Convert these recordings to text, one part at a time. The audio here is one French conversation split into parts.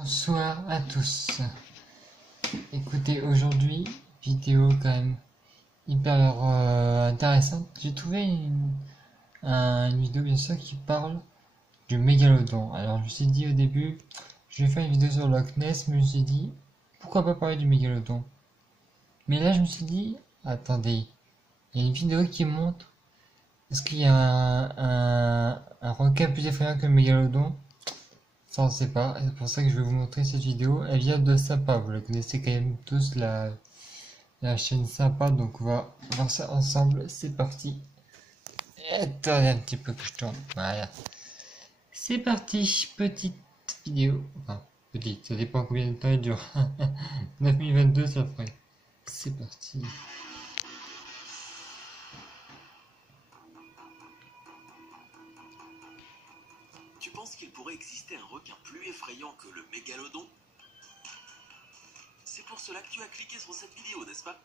Bonsoir à tous. Écoutez, aujourd'hui, vidéo quand même hyper intéressante. J'ai trouvé une vidéo bien sûr qui parle du mégalodon. Alors je me suis dit au début, je vais faire une vidéo sur le Loch Ness, mais je me suis dit, pourquoi pas parler du mégalodon. Mais là je me suis dit, attendez, il y a une vidéo qui montre, est-ce qu'il y a un requin plus effrayant que le mégalodon? Ça, on sait pas. C'est pour ça que je vais vous montrer cette vidéo. Elle vient de Sapa. Vous la connaissez quand même tous, la chaîne Sapa. Donc, on va voir ça ensemble. C'est parti. Attendez un petit peu que je tourne. Voilà. C'est parti. Petite vidéo. Enfin, petite. Ça dépend combien de temps elle dure. 9022, ça ferait. C'est parti. Tu penses qu'il pourrait exister un requin plus effrayant que le mégalodon? C'est pour cela que tu as cliqué sur cette vidéo, n'est-ce pas?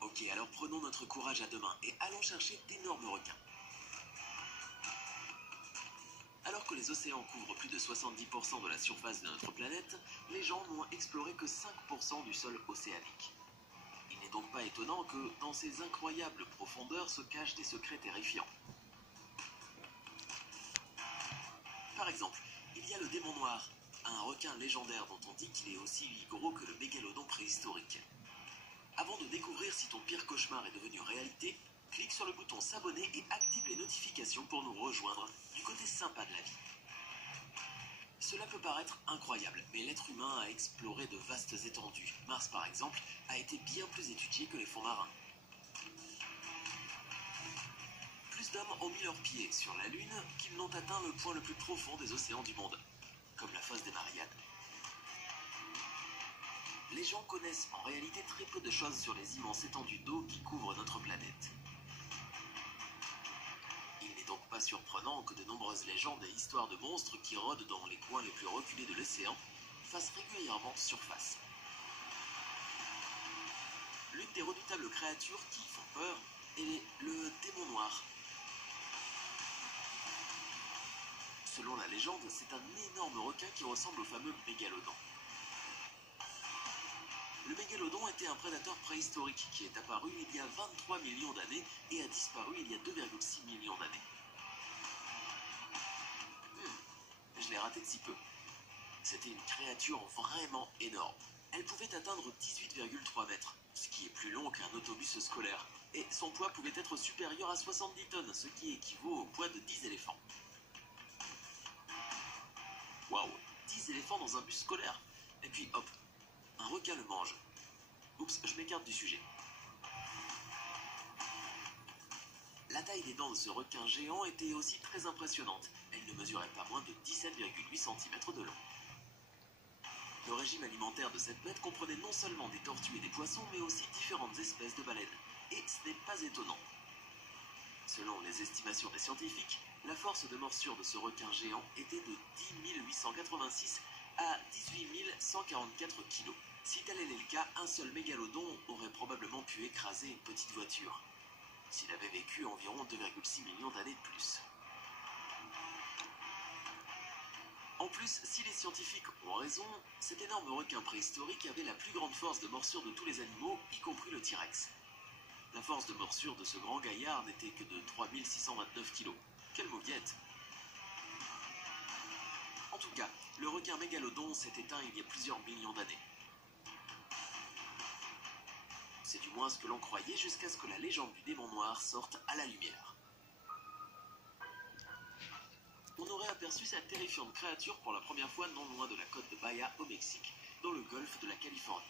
Ok, alors prenons notre courage à deux mains et allons chercher d'énormes requins. Alors que les océans couvrent plus de 70% de la surface de notre planète, les gens n'ont exploré que 5% du sol océanique. Il n'est donc pas étonnant que dans ces incroyables profondeurs se cachent des secrets terrifiants. Par exemple, il y a le démon noir, un requin légendaire dont on dit qu'il est aussi gros que le mégalodon préhistorique. Avant de découvrir si ton pire cauchemar est devenu réalité, clique sur le bouton s'abonner et active les notifications pour nous rejoindre du côté sympa de la vie. Cela peut paraître incroyable, mais l'être humain a exploré de vastes étendues. Mars, par exemple, a été bien plus étudié que les fonds marins. Plus d'hommes ont mis leurs pieds sur la Lune qu'ils n'ont atteint le point le plus profond des océans du monde, comme la fosse des Mariannes. Les gens connaissent en réalité très peu de choses sur les immenses étendues d'eau qui couvrent notre planète. Il n'est donc pas surprenant que de nombreuses légendes et histoires de monstres qui rôdent dans les coins les plus reculés de l'océan fassent régulièrement surface. L'une des redoutables créatures qui font peur est le démon noir. Selon la légende, c'est un énorme requin qui ressemble au fameux mégalodon. Le mégalodon était un prédateur préhistorique qui est apparu il y a 23 millions d'années et a disparu il y a 2,6 millions d'années. Je l'ai raté de si peu. C'était une créature vraiment énorme. Elle pouvait atteindre 18,3 mètres, ce qui est plus long qu'un autobus scolaire. Et son poids pouvait être supérieur à 70 tonnes, ce qui équivaut au poids de 10 éléphants. Waouh, 10 éléphants dans un bus scolaire. Et puis hop, un requin le mange. Oups, je m'écarte du sujet. La taille des dents de ce requin géant était aussi très impressionnante. Elle ne mesurait pas moins de 17,8 cm de long. Le régime alimentaire de cette bête comprenait non seulement des tortues et des poissons, mais aussi différentes espèces de baleines. Et ce n'est pas étonnant. Selon les estimations des scientifiques, la force de morsure de ce requin géant était de 10 886 à 18 144 kg. Si tel était le cas, un seul mégalodon aurait probablement pu écraser une petite voiture, s'il avait vécu environ 2,6 millions d'années de plus. En plus, si les scientifiques ont raison, cet énorme requin préhistorique avait la plus grande force de morsure de tous les animaux, y compris le T-Rex. La force de morsure de ce grand gaillard n'était que de 3629 kg. Quelle mauviette! En tout cas, le requin mégalodon s'est éteint il y a plusieurs millions d'années. C'est du moins ce que l'on croyait jusqu'à ce que la légende du démon noir sorte à la lumière. On aurait aperçu cette terrifiante créature pour la première fois non loin de la côte de Bahia au Mexique, dans le golfe de la Californie.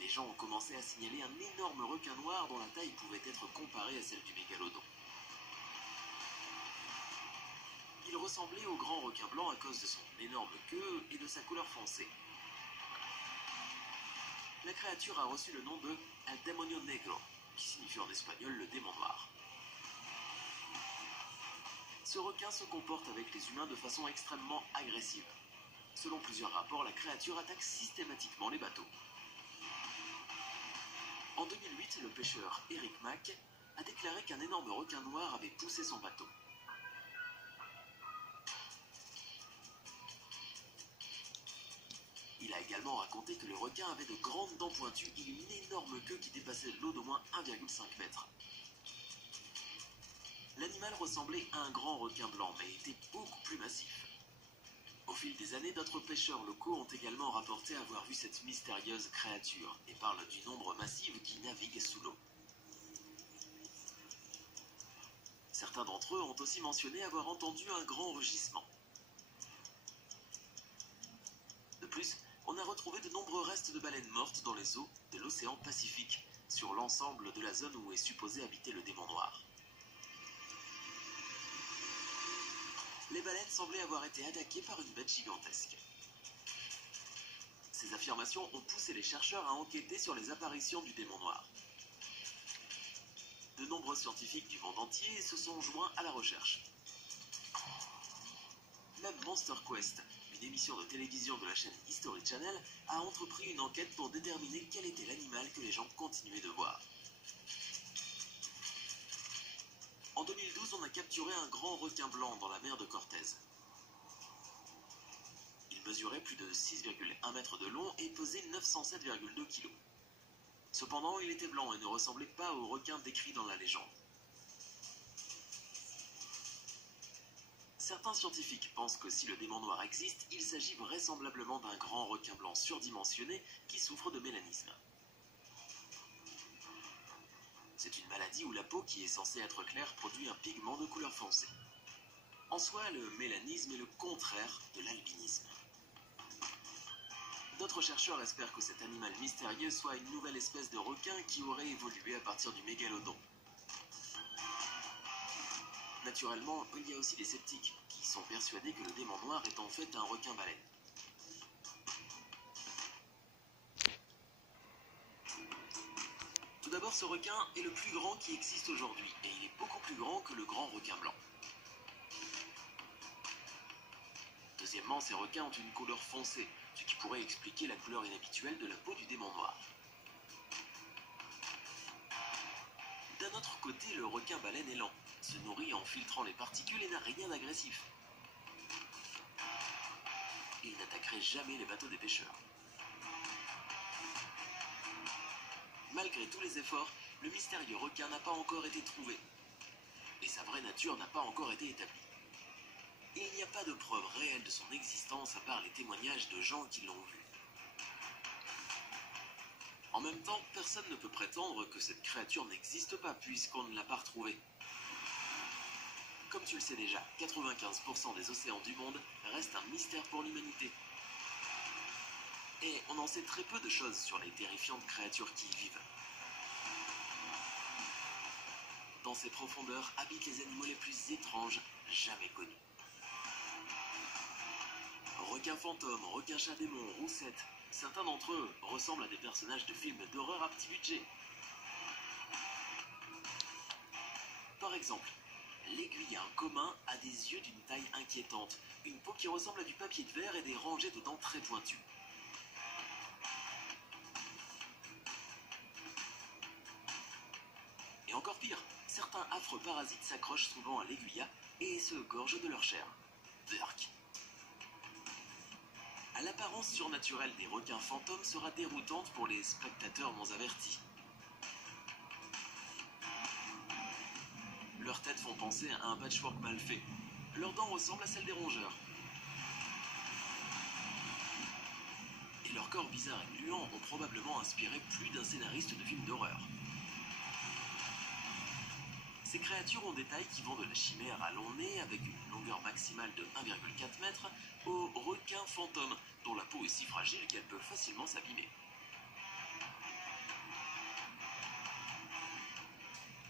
Les gens ont commencé à signaler un énorme requin noir dont la taille pouvait être comparée à celle du mégalodon. Il ressemblait au grand requin blanc à cause de son énorme queue et de sa couleur foncée. La créature a reçu le nom de El Demonio Negro, qui signifie en espagnol le démon noir. Ce requin se comporte avec les humains de façon extrêmement agressive. Selon plusieurs rapports, la créature attaque systématiquement les bateaux. En 2008, le pêcheur Eric Mack a déclaré qu'un énorme requin noir avait poussé son bateau. également raconté que le requin avait de grandes dents pointues et une énorme queue qui dépassait l'eau d'au moins 1,5 mètre. L'animal ressemblait à un grand requin blanc, mais était beaucoup plus massif. Au fil des années, d'autres pêcheurs locaux ont également rapporté avoir vu cette mystérieuse créature et parlent du nombre massif qui navigue sous l'eau. Certains d'entre eux ont aussi mentionné avoir entendu un grand rugissement. De plus, on a retrouvé de nombreux restes de baleines mortes dans les eaux de l'océan Pacifique, sur l'ensemble de la zone où est supposé habiter le démon noir. Les baleines semblaient avoir été attaquées par une bête gigantesque. Ces affirmations ont poussé les chercheurs à enquêter sur les apparitions du démon noir. De nombreux scientifiques du monde entier se sont joints à la recherche. Même Monster Quest, une émission de télévision de la chaîne History Channel, a entrepris une enquête pour déterminer quel était l'animal que les gens continuaient de voir. En 2012, on a capturé un grand requin blanc dans la mer de Cortez. Il mesurait plus de 6,1 mètres de long et pesait 907,2 kg. Cependant, il était blanc et ne ressemblait pas au requin décrit dans la légende. Certains scientifiques pensent que si le démon noir existe, il s'agit vraisemblablement d'un grand requin blanc surdimensionné qui souffre de mélanisme. C'est une maladie où la peau, qui est censée être claire, produit un pigment de couleur foncée. En soi, le mélanisme est le contraire de l'albinisme. D'autres chercheurs espèrent que cet animal mystérieux soit une nouvelle espèce de requin qui aurait évolué à partir du mégalodon. Naturellement, il y a aussi des sceptiques qui sont persuadés que le démon noir est en fait un requin-baleine. Tout d'abord, ce requin est le plus grand qui existe aujourd'hui, et il est beaucoup plus grand que le grand requin blanc. Deuxièmement, ces requins ont une couleur foncée, ce qui pourrait expliquer la couleur inhabituelle de la peau du démon noir. D'un autre côté, le requin-baleine est lent, se nourrit en filtrant les particules et n'a rien d'agressif. Il n'attaquerait jamais les bateaux des pêcheurs. Malgré tous les efforts, le mystérieux requin n'a pas encore été trouvé. Et sa vraie nature n'a pas encore été établie. Et il n'y a pas de preuve réelle de son existence à part les témoignages de gens qui l'ont vu. En même temps, personne ne peut prétendre que cette créature n'existe pas puisqu'on ne l'a pas retrouvée. Comme tu le sais déjà, 95% des océans du monde restent un mystère pour l'humanité. Et on en sait très peu de choses sur les terrifiantes créatures qui y vivent. Dans ces profondeurs habitent les animaux les plus étranges jamais connus. Requins fantômes, requins chat démon, roussettes, certains d'entre eux ressemblent à des personnages de films d'horreur à petit budget. Par exemple, l'aiguillat commun a des yeux d'une taille inquiétante, une peau qui ressemble à du papier de verre et des rangées de dents très pointues. Et encore pire, certains affreux parasites s'accrochent souvent à l'aiguillat et se gorgent de leur chair. Burk. L'apparence surnaturelle des requins fantômes sera déroutante pour les spectateurs moins avertis. Leurs têtes font penser à un patchwork mal fait. Leurs dents ressemblent à celles des rongeurs. Et leurs corps bizarres et gluants ont probablement inspiré plus d'un scénariste de films d'horreur. Ces créatures ont des tailles qui vont de la chimère à long nez avec une longueur maximale de 1,4 m aux requins fantômes dont la peau est si fragile qu'elle peut facilement s'abîmer.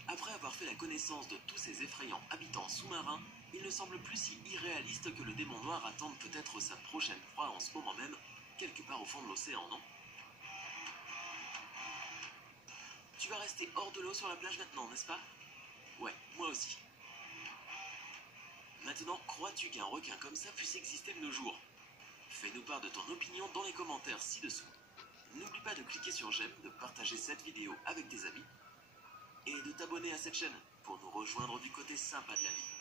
Après avoir fait la connaissance de tous ces effrayants habitants sous-marins, il ne semble plus si irréaliste que le démon noir attende peut-être sa prochaine proie en ce moment même, quelque part au fond de l'océan, non? Tu vas rester hors de l'eau sur la plage maintenant, n'est-ce pas? Ouais, moi aussi. Maintenant, crois-tu qu'un requin comme ça puisse exister de nos jours? Fais-nous part de ton opinion dans les commentaires ci-dessous. N'oublie pas de cliquer sur j'aime, de partager cette vidéo avec tes amis et de t'abonner à cette chaîne pour nous rejoindre du côté sympa de la vie.